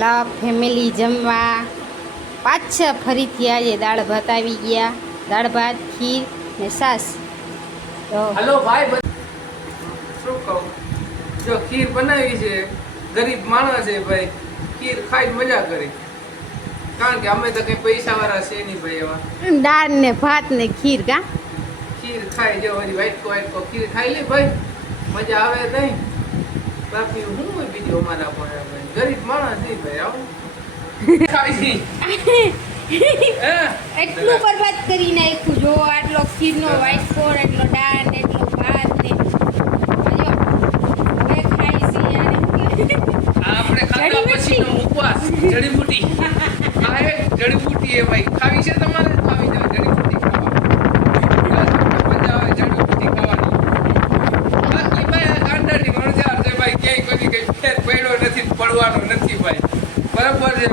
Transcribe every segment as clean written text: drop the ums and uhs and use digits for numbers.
લાવ ફેમિલી જમવા પાછા ફરીથી આજે દાળ ભાત આવી ગયા. દાળ ભાત, ખીર ને છાશ. તો હલો ભાઈ, શું કહું, જો ખીર બનાવી છે, ગરીબ માણસ છે ભાઈ, ખીર ખાઈને મજા કરી. કારણ કે અમે તો કઈ પૈસા વાળા છે નહીં ભાઈ. એવા દાળ ને ભાત ને ખીર કા ખીર ખાઈ જો વળી વાઈટકો ખીર ખાઈ લે ભાઈ, મજા આવે નહીં. બાકી હું બીજું અમારા પણ ગરીબ માણસ નહીં ભાઈ. આવું ખાઈ એટલું બરબાદ કરી નાખ્યું. જો આટલો ખીરનો વાઇટકો, એટલો દાળ ને એટલો ભાત ને હવે ખાઈ છે યાર. આપણે ખાધા પછીનો ઉપવાસ જડીબુટી. આ એક જડીબુટી એ ભાઈ ખાવી છે તમારે, ખાવી જાય જડીબુટી ખાવા. મજા આવે જડીબુટી ખાવાની. બાકી ભાઈ આ કાંડાની મરજાર છે ભાઈ, ક્યાંય કોઈ કઈ ફેર પડ્યો નથી, પડવાનો નથી ભાઈ. બરાબર છે.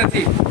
નથી.